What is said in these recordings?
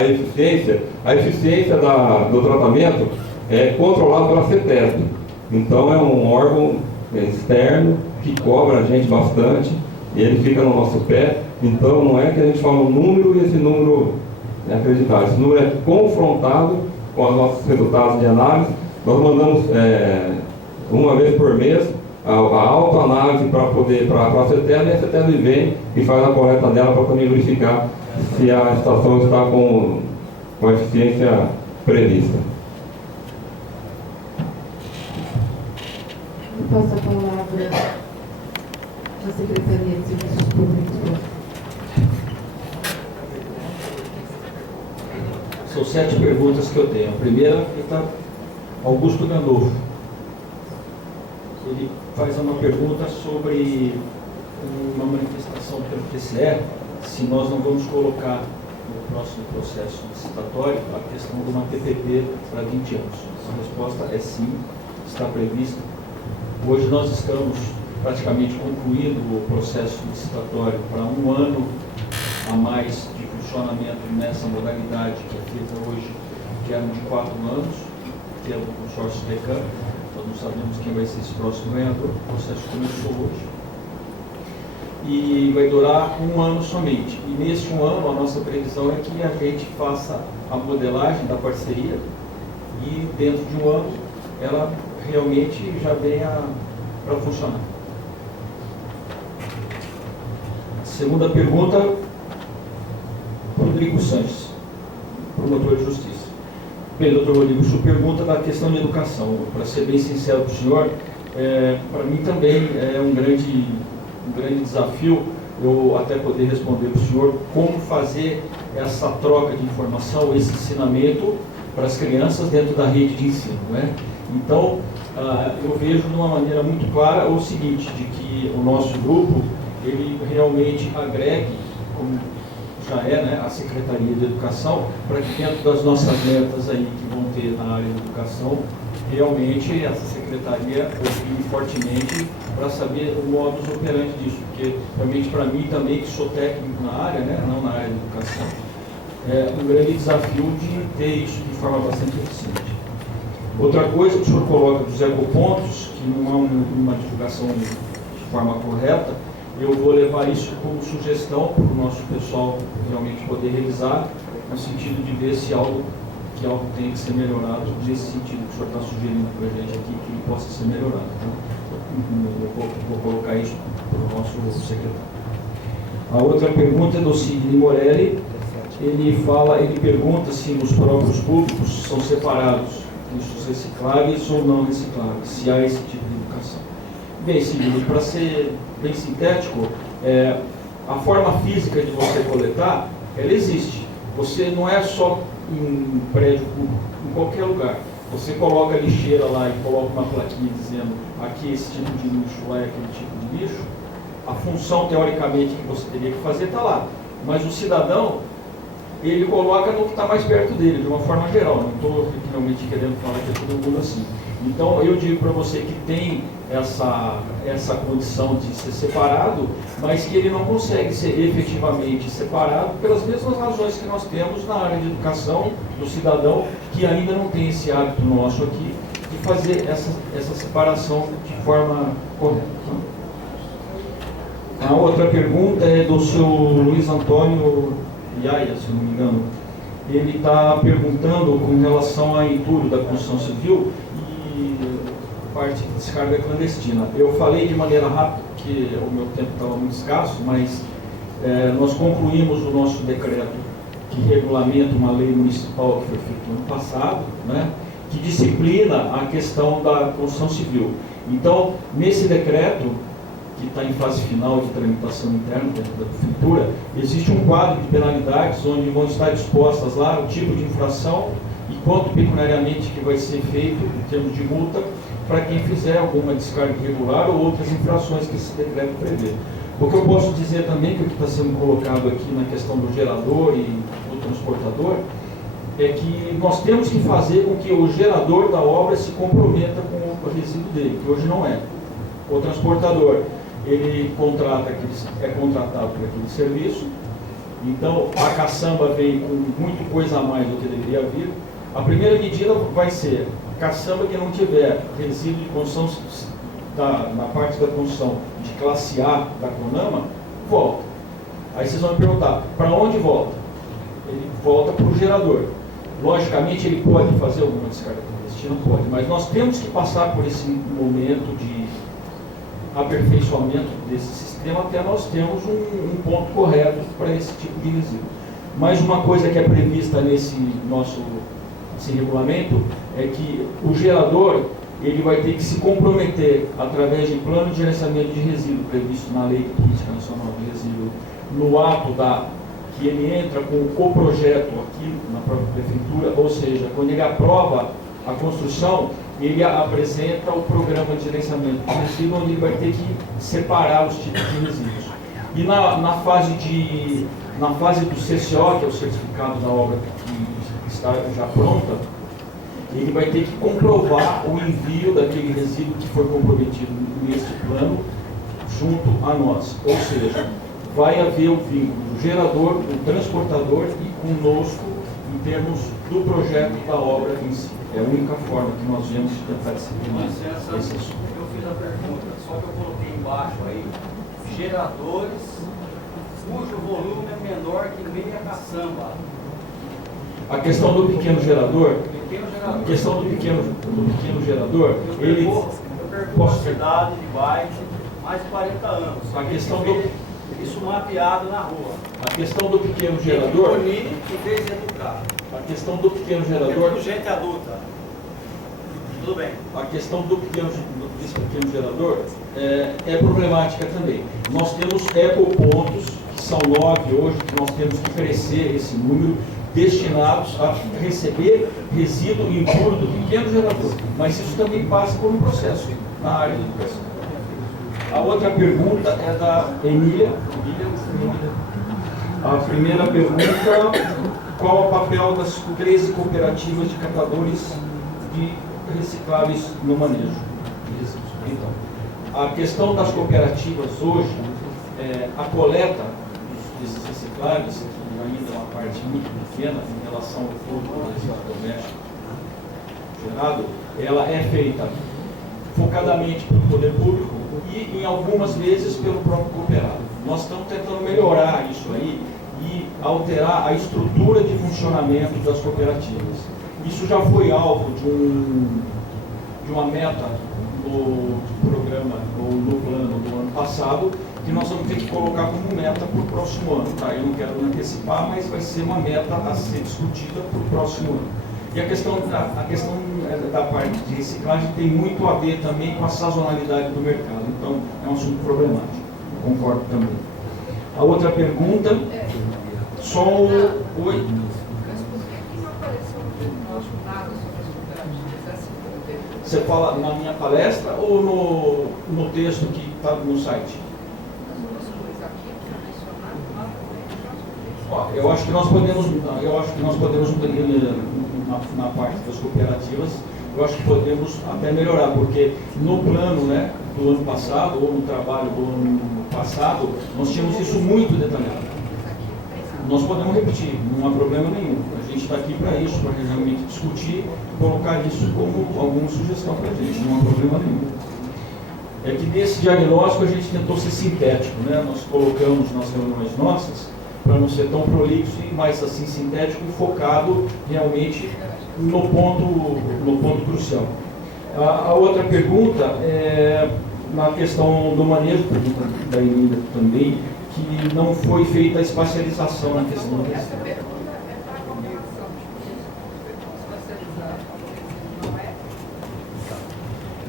A eficiência do tratamento é controlada pela CETESB. Então é um órgão externo que cobra a gente bastante, e ele fica no nosso pé. Então não é que a gente fala um número e esse número é acreditado. Esse número é confrontado com os nossos resultados de análise. Nós mandamos uma vez por mês a autoanálise para a CETESB, e a CETESB vem e faz a coleta dela para também verificar se a estação está com a eficiência prevista. Eu passo a palavra à Secretaria de Serviços Públicos. São 7 perguntas que eu tenho. A primeira está Augusto Gandolfo. Ele faz uma pergunta sobre uma manifestação pelo TCE, se nós não vamos colocar no próximo processo licitatório a questão de uma PPP para 20 anos. A resposta é sim, está prevista. Hoje nós estamos praticamente concluindo o processo licitatório para 1 ano a mais de funcionamento nessa modalidade que é feita hoje, que é de 4 anos, que é o consórcio Decam. Nós não sabemos quem vai ser esse próximo ganhador. O processo começou hoje e vai durar 1 ano somente. E neste 1 ano a nossa previsão é que a gente faça a modelagem da parceria e dentro de 1 ano ela realmente já venha para funcionar. Segunda pergunta, Rodrigo Sanches, promotor de justiça. Bem, doutor Rodrigo, sua pergunta da questão de educação. Para ser bem sincero com o senhor, para mim também é um grande desafio eu até poder responder para o senhor como fazer essa troca de informação, esse ensinamento para as crianças dentro da rede de ensino, né? Então, eu vejo de uma maneira muito clara o seguinte, de que o nosso grupo, ele realmente agregue, como já é, né, a Secretaria de Educação, para que dentro das nossas metas aí que vão ter na área de educação, realmente essa Secretaria opine fortemente para saber o modus operandi disso, porque realmente para mim também, que sou técnico na área, né, não na área de educação, é um grande desafio de ter isso de forma bastante eficiente. Outra coisa que o senhor coloca dos ecopontos, que não é uma divulgação de forma correta, eu vou levar isso como sugestão para o nosso pessoal realmente poder revisar, no sentido de ver se algo tem que ser melhorado, nesse sentido que o senhor está sugerindo para a gente aqui, que ele possa ser melhorado. Então, vou colocar isso para o nosso secretário. A outra pergunta é do Sidney Morelli. Ele pergunta se nos próprios públicos são separados lixos recicláveis ou não recicláveis, se há esse tipo de educação. Bem, Sidney, para ser bem sintético, a forma física de você coletar, ela existe. Você não é só em prédio público, em qualquer lugar. Você coloca a lixeira lá e coloca uma plaquinha dizendo aqui esse tipo de lixo, lá é aquele tipo de lixo. A função, teoricamente, que você teria que fazer está lá. Mas o cidadão, ele coloca no que está mais perto dele, de uma forma geral. Não estou realmente querendo falar que é todo mundo assim. Então, eu digo para você que tem essa condição de ser separado, mas que ele não consegue ser efetivamente separado pelas mesmas razões que nós temos na área de educação do cidadão, que ainda não tem esse hábito nosso aqui de fazer essa separação de forma correta. A outra pergunta é do seu Luiz Antônio Iaia, se não me engano. Ele está perguntando com relação a entulho da construção civil e parte de descarga clandestina. Eu falei de maneira rápida, porque o meu tempo estava muito escasso, mas nós concluímos o nosso decreto que regulamenta uma lei municipal que foi feita no ano passado, né, que disciplina a questão da construção civil. Então, nesse decreto, que está em fase final de tramitação interna dentro da prefeitura, existe um quadro de penalidades onde vão estar dispostas lá o tipo de infração e quanto pecuniariamente que vai ser feito em termos de multa para quem fizer alguma descarga irregular ou outras infrações que esse decreto prevê. O que eu posso dizer também, que o que está sendo colocado aqui na questão do gerador e do transportador, é que nós temos que fazer com que o gerador da obra se comprometa com o resíduo dele, que hoje não é. O transportador, ele é contratado por aquele serviço, Então, a caçamba vem com muito coisa a mais do que deveria vir. A primeira medida vai ser, caçamba que não tiver resíduo de construção na parte da construção de classe A da CONAMA, volta. Aí vocês vão me perguntar, para onde volta? Ele volta para o gerador. Logicamente, ele pode fazer alguma descarga clandestina, pode, mas nós temos que passar por esse momento de aperfeiçoamento desse sistema até nós termos um ponto correto para esse tipo de resíduo. Mas uma coisa que é prevista nesse nosso regulamento é que o gerador ele vai ter que se comprometer através de plano de gerenciamento de resíduo previsto na Lei de Política Nacional de Resíduo, no ato que ele entra com o coprojeto aqui na própria prefeitura, ou seja, quando ele aprova a construção, ele apresenta o programa de gerenciamento de resíduo, onde ele vai ter que separar os tipos de resíduos. E na fase do CCO, que é o certificado da obra que está já pronta, ele vai ter que comprovar o envio daquele resíduo que foi comprometido nesse plano junto a nós. Ou seja, vai haver o vínculo do gerador, do transportador e conosco em termos do projeto da obra em si. É a única forma que nós vemos de tentar disciplinar esse assunto. Eu fiz a pergunta, só que eu coloquei embaixo aí, geradores cujo volume é menor que meia caçamba. A questão do pequeno gerador, A questão do pequeno gerador, ele... Eu pergunto a cidade de bairro, mais de 40 anos. A questão do... Isso mapeado na rua. A questão do pequeno gerador... Punir em vez de educar. A questão do pequeno É gerador... tudo gente adulta. Tudo bem. A questão desse pequeno gerador é problemática também. Nós temos ecopontos, que são 9 hoje, que nós temos que crescer esse número, destinados a receber resíduo impuro do pequeno gerador. Mas isso também passa por um processo na área da educação. A outra pergunta é da Emília. A primeira pergunta, qual o papel das 13 cooperativas de catadores de recicláveis no manejo de resíduos? Então, a questão das cooperativas hoje, a coleta desses recicláveis, que ainda é uma parte muito pequena em relação ao todo do resíduo doméstico gerado, ela é feita focadamente pelo poder público e, em algumas vezes, pelo próprio cooperado. Nós estamos tentando melhorar isso aí e alterar a estrutura de funcionamento das cooperativas. Isso já foi alvo de uma meta no programa, ou no plano do ano passado, que nós vamos ter que colocar como meta para o próximo ano. Tá? Eu não quero antecipar, mas vai ser uma meta a ser discutida para o próximo ano. E a questão da parte de reciclagem tem muito a ver também com a sazonalidade do mercado. Então, é um assunto problemático. Eu concordo também. A outra pergunta, só o... Oi? Você fala na minha palestra ou no texto que está no site? Eu acho que nós podemos na parte das cooperativas, eu acho que podemos até melhorar, porque no plano, né, do ano passado, ou no trabalho do ano passado, nós tínhamos isso muito detalhado. Nós podemos repetir, não há problema nenhum. A gente está aqui para isso, para realmente discutir, colocar isso como alguma sugestão para a gente, não há problema nenhum. É que desse diagnóstico a gente tentou ser sintético, né? Nós colocamos nas reuniões nossas, para não ser tão prolixo e mais assim sintético e focado realmente no ponto crucial. A outra pergunta é na questão do manejo, pergunta da Emília também, que não foi feita a espacialização na questão desse. Essa pergunta é para a cooperação.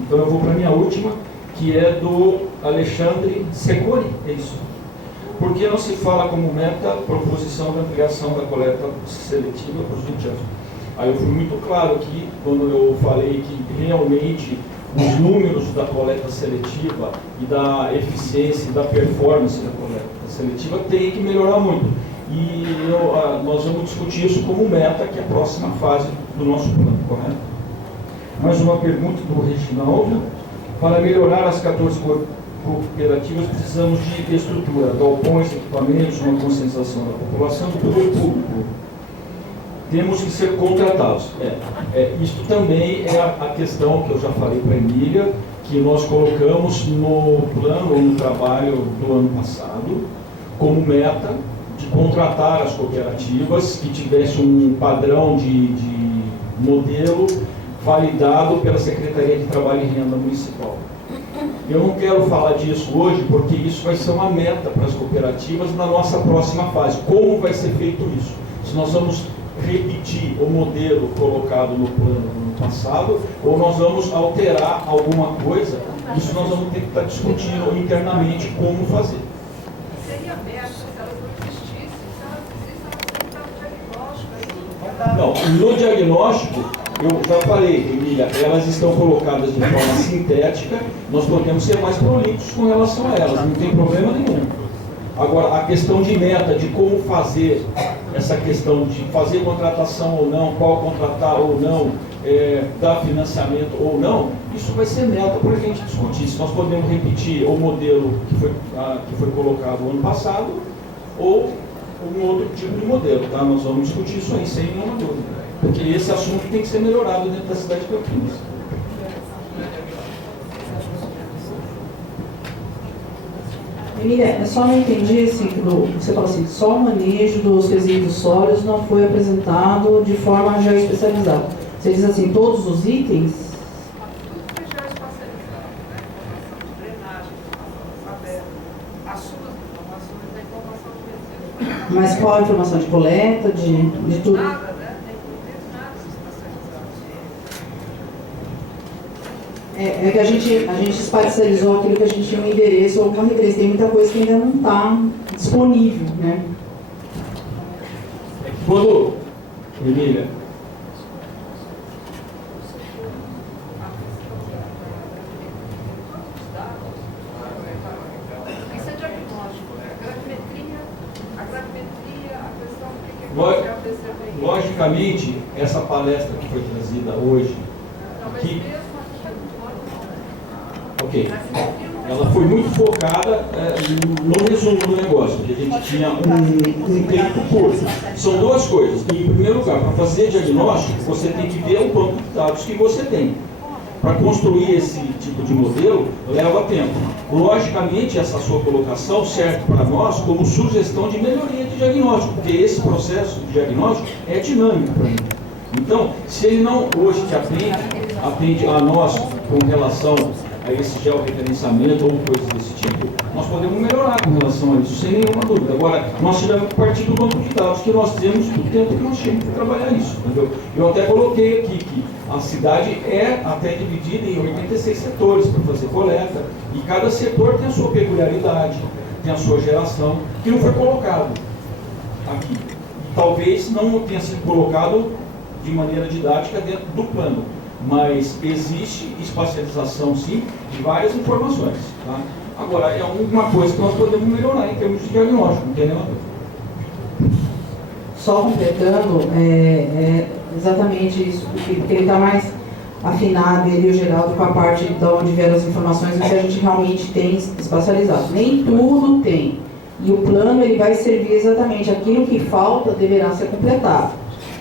Então eu vou para a minha última, que é do Alexandre Secori, é isso. Por que não se fala como meta proposição da ampliação da coleta seletiva para os 20 anos? Aí eu fui muito claro aqui, quando eu falei que realmente os números da coleta seletiva e da eficiência e da performance da coleta seletiva tem que melhorar muito. E nós vamos discutir isso como meta, que é a próxima fase do nosso plano, correto? Mais uma pergunta do Reginaldo. Para melhorar as 14 cooperativas precisamos de estrutura, galpões, equipamentos, uma conscientização da população, do poder público. Temos que ser contratados. Isto também é a questão que eu já falei para a Emília, que nós colocamos no plano ou no trabalho do ano passado, como meta de contratar as cooperativas que tivessem um padrão de modelo validado pela Secretaria de Trabalho e Renda Municipal. Eu não quero falar disso hoje, porque isso vai ser uma meta para as cooperativas na nossa próxima fase. Como vai ser feito isso? Se nós vamos repetir o modelo colocado no plano no passado, ou nós vamos alterar alguma coisa, isso nós vamos ter que estar discutindo internamente como fazer. Seria aberto se elas não existissem, se elas existem, elas têm que estar no diagnóstico. Não, no diagnóstico, eu já falei, Emília, elas estão colocadas de forma sintética, nós podemos ser mais prolixos com relação a elas, não tem problema nenhum. Agora, a questão de meta, de como fazer essa questão de fazer contratação ou não, qual contratar ou não, dar financiamento ou não, isso vai ser meta para a gente discutir. Se nós podemos repetir o modelo que foi colocado no ano passado ou um outro tipo de modelo, tá? Nós vamos discutir isso aí sem nenhuma dúvida, porque esse assunto tem que ser melhorado dentro da cidade de Campinas. Emília, eu só não entendi você falou assim, só o manejo dos resíduos sólidos não foi apresentado de forma já especializada. Você diz assim, todos os itens? Tudo que já é especializado, né? Informação de drenagem, informação de favela, as suas informações da informação de resíduos. Mas qual a informação de coleta, de tudo? Nada, né? Tem nada especializado. É que a gente especializou aquilo que a gente tinha um endereço ou uma referência. Tem muita coisa que ainda não está disponível, né? Quando, Emília, Isso é diagnóstico, né? A gravimetria, a questão do que é o DCVI. logicamente, essa palestra que foi trazida hoje, Não, mas que- mesmo a ok, ela foi muito focada no resumo do negócio, que a gente tinha um tempo curto. São duas coisas. Em primeiro lugar, para fazer diagnóstico, você tem que ver o banco de dados que você tem. Para construir esse tipo de modelo, leva tempo. Logicamente, essa sua colocação serve para nós como sugestão de melhoria de diagnóstico, porque esse processo de diagnóstico é dinâmico para mim. Então, se ele não hoje te atende a nós com relação a esse georreferenciamento ou coisas desse tipo, nós podemos melhorar com relação a isso, sem nenhuma dúvida. Agora, nós tivemos que partir do banco de dados que nós temos do tempo que nós tínhamos para trabalhar isso, entendeu? Eu até coloquei aqui que a cidade é até dividida em 86 setores para fazer coleta, e cada setor tem a sua peculiaridade, tem a sua geração, que não foi colocado aqui. Talvez não tenha sido colocado de maneira didática dentro do plano, mas existe espacialização, sim, de várias informações. Tá? Agora, é uma coisa que nós podemos melhorar em termos de diagnóstico, não tem nenhuma dúvida. Só completando, exatamente isso, porque ele está mais afinado, ele e o Geraldo, com a parte de onde vieram as informações, o que a gente realmente tem espacializado. Nem tudo tem. E o plano ele vai servir exatamente aquilo que falta deverá ser completado.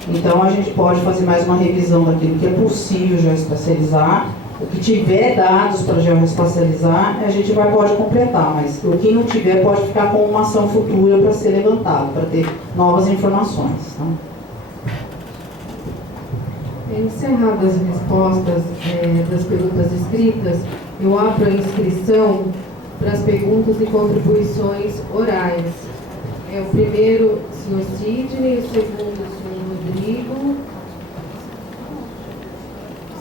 Então a gente pode fazer mais uma revisão daquilo que é possível geoespacializar. O que tiver dados para geoespacializar, a gente pode completar, mas o que não tiver pode ficar com uma ação futura para ser levantado, para ter novas informações. Tá? Encerradas as respostas das perguntas escritas, eu abro a inscrição para as perguntas e contribuições orais. O primeiro, senhor Sidney, o segundo, senhor Rodrigo,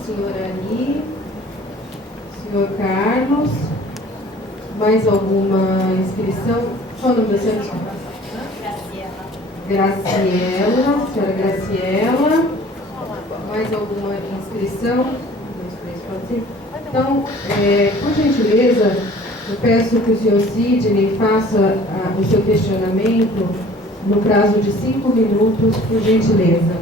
senhor Ani, senhor Carlos. Mais alguma inscrição? Qual o nome da senhora? Graciela, senhora Graciela. Mais alguma inscrição? 1, 2, 3, 4, 5. Então, por gentileza, eu peço que o senhor Sidney faça o seu questionamento no prazo de 5 minutos, por gentileza.